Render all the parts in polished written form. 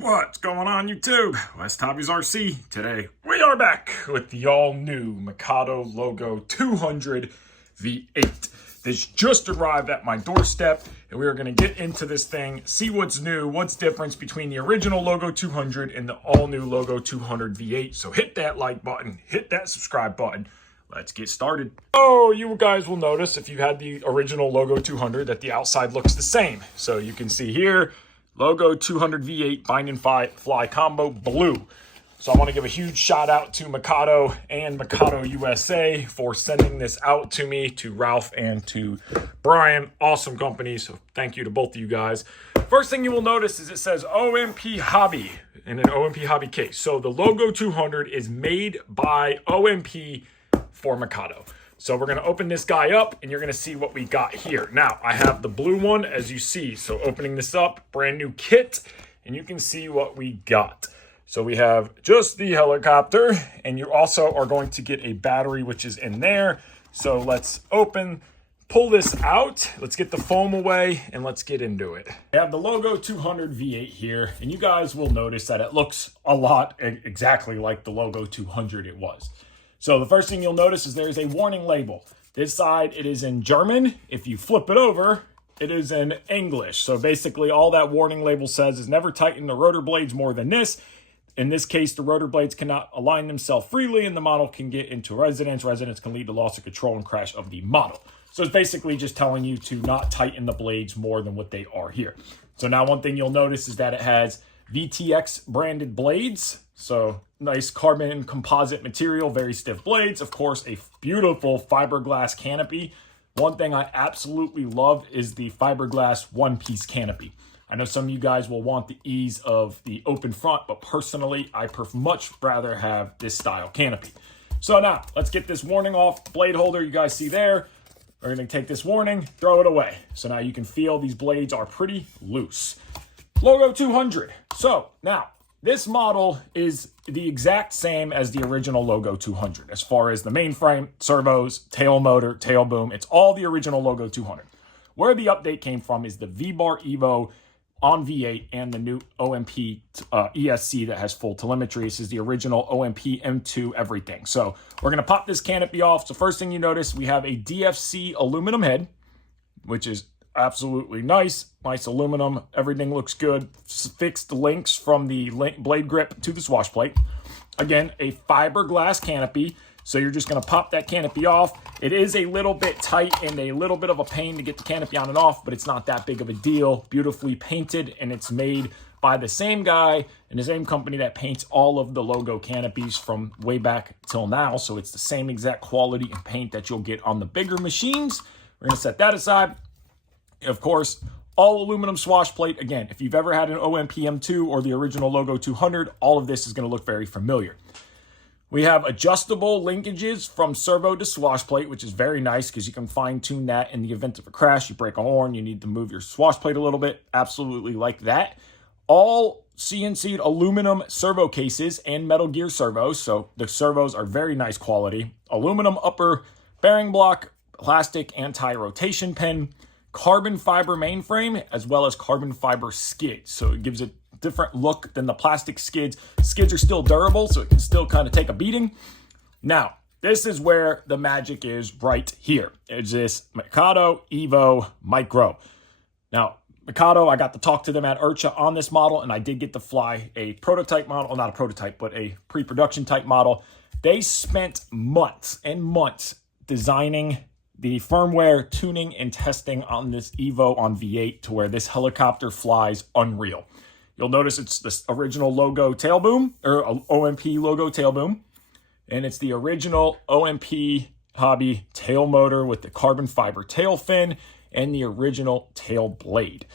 What's going on YouTube? WestHobbiesRC. Today we are back with the all-new Mikado Logo 200 V8. This just arrived at my doorstep and we are going to get into this thing, see what's new, what's difference between the original Logo 200 and the all-new Logo 200 V8. So hit that like button, hit that subscribe button. Let's get started. Oh, you guys will notice if you had the original Logo 200 that the outside looks the same. So you can see here, Logo 200 V8 bind and fly combo blue. So I want to give a huge shout out to Mikado and Mikado USA for sending this out to me, to Ralph and to Brian. Awesome company. So thank you to both of you guys. First thing you will notice is it says OMP Hobby in an OMP Hobby case. So the Logo 200 is made by OMP for Mikado. So we're going to open this guy up and you're going to see what we got here. Now, I have the blue one as you see. So opening this up, brand new kit, and you can see what we got. So we have just the helicopter, and you also are going to get a battery, which is in there. So let's pull this out. Let's get the foam away and let's get into it. I have the Logo 200 V8 here, and you guys will notice that it looks a lot exactly like the Logo 200 it was. So the first thing you'll notice is there's a warning label. This side, it is in German. If you flip it over, it is in English. So basically all that warning label says is never tighten the rotor blades more than this. In this case, the rotor blades cannot align themselves freely and the model can get into resonance. Resonance can lead to loss of control and crash of the model. So it's basically just telling you to not tighten the blades more than what they are here. So now one thing you'll notice is that it has VTX branded blades. So nice carbon composite material, very stiff blades. Of course, a beautiful fiberglass canopy. One thing I absolutely love is the fiberglass one-piece canopy. I know some of you guys will want the ease of the open front, but personally, I much rather have this style canopy. So now, let's get this warning off. Blade holder, you guys see there. We're going to take this warning, throw it away. So now you can feel these blades are pretty loose. Logo 200. So now, this model is the exact same as the original Logo 200 as far as the mainframe, servos, tail motor, tail boom. It's all the original Logo 200. Where the update came from is the Vbar EVO on V8 and the new OMP ESC that has full telemetry. This is the original OMP M2 everything. So we're going to pop this canopy off. So first thing you notice, we have a DFC aluminum head, which is absolutely nice. Nice aluminum. Everything looks good. Fixed links from the blade grip to the swash plate. Again, a fiberglass canopy. So you're just going to pop that canopy off. It is a little bit tight and a little bit of a pain to get the canopy on and off, but it's not that big of a deal. Beautifully painted, and it's made by the same guy and the same company that paints all of the Logo canopies from way back till now. So it's the same exact quality and paint that you'll get on the bigger machines. We're going to set that aside. Of course, all aluminum swash plate. Again, if you've ever had an OMP M2 or the original Logo 200, all of this is going to look very familiar. We have adjustable linkages from servo to swash plate, which is very nice because you can fine tune that in the event of a crash. You break a horn, you need to move your swash plate a little bit. Absolutely like that. All CNC'd aluminum servo cases and Metal Gear servos. So the servos are very nice quality. Aluminum upper bearing block, plastic anti-rotation pin, carbon fiber mainframe, as well as carbon fiber skids. So it gives it different look than the plastic skids. Skids are still durable, so it can still kind of take a beating. Now, this is where the magic is right here. It's this Mikado EVO Micro. Now, Mikado, I got to talk to them at IRCHA on this model, and I did get to fly a prototype model. Well, not a prototype, but a pre-production type model. They spent months and months designing the firmware, tuning, and testing on this EVO on V8 to where this helicopter flies unreal. You'll notice it's the original Logo tail boom, or OMP Logo tail boom. And it's the original OMP Hobby tail motor with the carbon fiber tail fin and the original tail blade.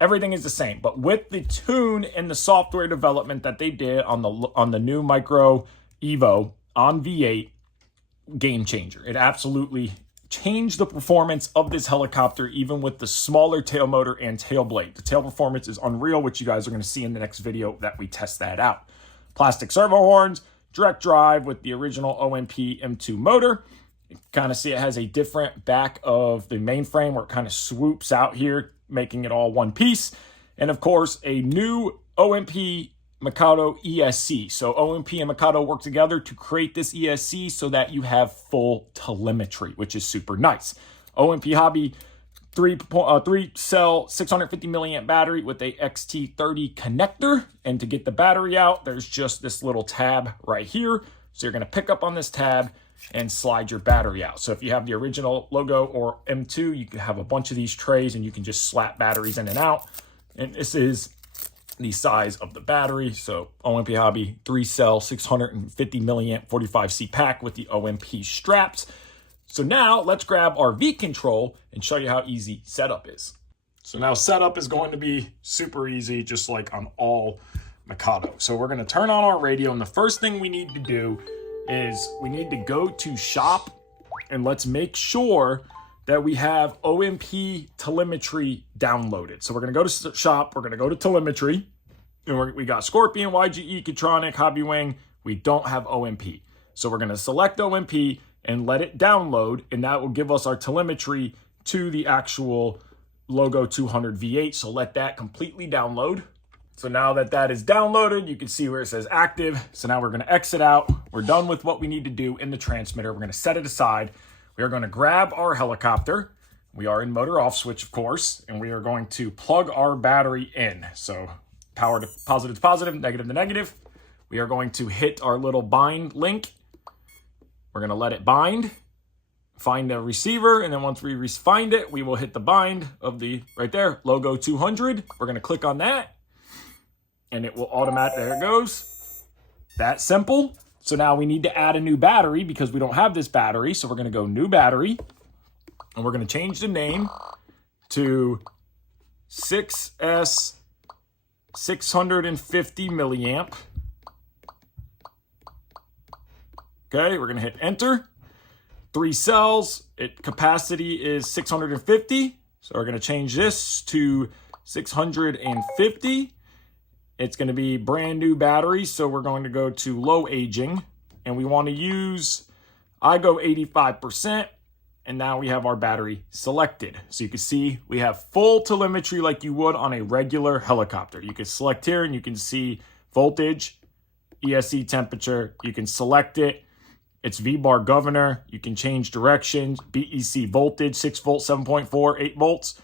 Everything is the same, but with the tune and the software development that they did on the new Micro EVO on V8, game changer. It absolutely changed the performance of this helicopter, even with the smaller tail motor and tail blade. The tail performance is unreal, which you guys are going to see in the next video that we test that out. Plastic servo horns, direct drive with the original OMP M2 motor. You kind of see it has a different back of the mainframe where it kind of swoops out here, making it all one piece. And of course, a new OMP Mikado ESC. So OMP and Mikado work together to create this ESC so that you have full telemetry, which is super nice. OMP Hobby 3-cell 650 milliamp battery with a XT30 connector. And to get the battery out, there's just this little tab right here. So you're going to pick up on this tab and slide your battery out. So if you have the original Logo or M2, you can have a bunch of these trays and you can just slap batteries in and out. And this is the size of the battery. So OMP Hobby 3-cell 650 milliamp 45C pack with the OMP straps. So now let's grab our V control and show you how easy setup is. So now setup is going to be super easy, just like on all Mikado. So we're going to turn on our radio, and the first thing we need to do is we need to go to shop, and let's make sure that we have OMP telemetry downloaded. So we're going to go to shop, we're going to go to telemetry, and we got Scorpion, YGE, Katronic, Hobbywing. We don't have OMP. So we're going to select OMP and let it download, and that will give us our telemetry to the actual Logo 200 V8. So let that completely download. So now that that is downloaded, you can see where it says active. So now we're going to exit out. We're done with what we need to do in the transmitter. We're going to set it aside. We are going to grab our helicopter. We are in motor off switch, of course, and we are going to plug our battery in. So power to positive, negative to negative. We are going to hit our little bind link. We're going to let it bind, find the receiver, and then once we find it, we will hit the bind of the, right there, Logo 200. We're going to click on that, and it will automatically, there it goes. That simple. So now we need to add a new battery because we don't have this battery. So we're going to go new battery, and we're going to change the name to 6S 650 milliamp. Okay, we're going to hit enter. 3 cells, capacity is 650. So we're going to change this to 650. It's going to be brand new battery. So we're going to go to low aging, and we want to use, I go 85%. And now we have our battery selected. So you can see we have full telemetry like you would on a regular helicopter. You can select here and you can see voltage, ESC temperature. You can select it. It's Vbar governor. You can change directions, BEC voltage, 6 volts, 7.4, 8 volts.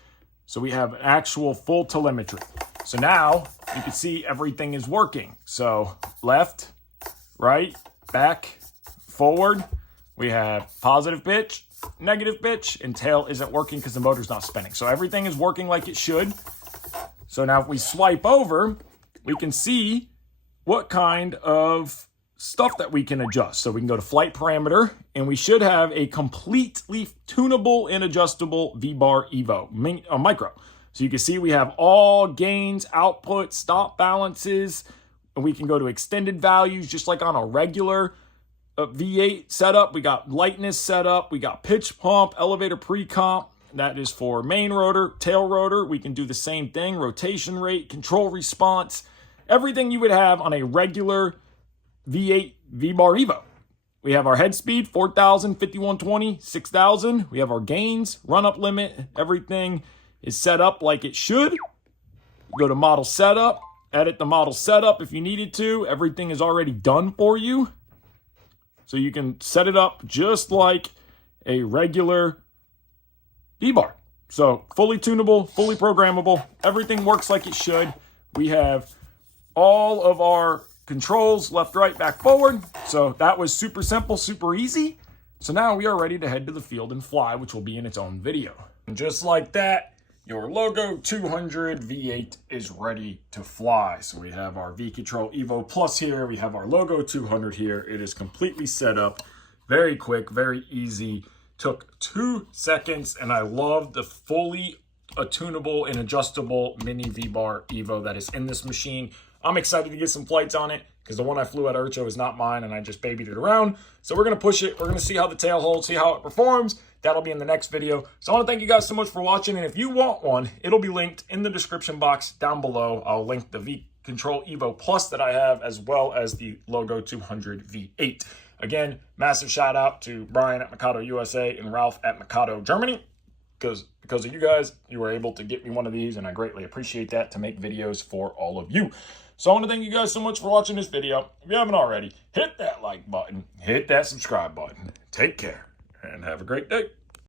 So we have actual full telemetry. So now you can see everything is working. So left, right, back, forward. We have positive pitch, negative pitch, and tail isn't working because the motor's not spinning. So everything is working like it should. So now if we swipe over, we can see what kind of stuff that we can adjust. So we can go to flight parameter, and we should have a completely tunable and adjustable Vbar EVO micro. So you can see we have all gains, output, stop balances, and we can go to extended values just like on a regular V8 setup. We got lightness setup, we got pitch pump, elevator pre-comp. That is for main rotor, tail rotor. We can do the same thing, rotation rate, control response, everything you would have on a regular V8 Vbar EVO. We have our head speed, 4,000, 5120, 6,000. We have our gains, run-up limit. Everything is set up like it should. Go to model setup, edit the model setup if you needed to. Everything is already done for you. So you can set it up just like a regular Vbar. So fully tunable, fully programmable. Everything works like it should. We have all of our controls, left, right, back, forward. So that was super simple, super easy. So now we are ready to head to the field and fly, which will be in its own video. And just like that, your Logo 200 V8 is ready to fly. So we have our V-Control EVO Plus here. We have our Logo 200 here. It is completely set up. Very quick, very easy. Took 2 seconds, and I love the fully tunable and adjustable mini Vbar EVO that is in this machine. I'm excited to get some flights on it because the one I flew at Urcho is not mine, and I just babied it around. So we're going to push it. We're going to see how the tail holds, see how it performs. That'll be in the next video. So I want to thank you guys so much for watching. And if you want one, it'll be linked in the description box down below. I'll link the V-Control EVO Plus that I have, as well as the Logo 200 V8. Again, massive shout out to Brian at Mikado USA and Ralph at Mikado Germany. because of you guys, you were able to get me one of these, and I greatly appreciate that to make videos for all of you. So I want to thank you guys so much for watching this video. If you haven't already, hit that like button, hit that subscribe button. Take care, and have a great day.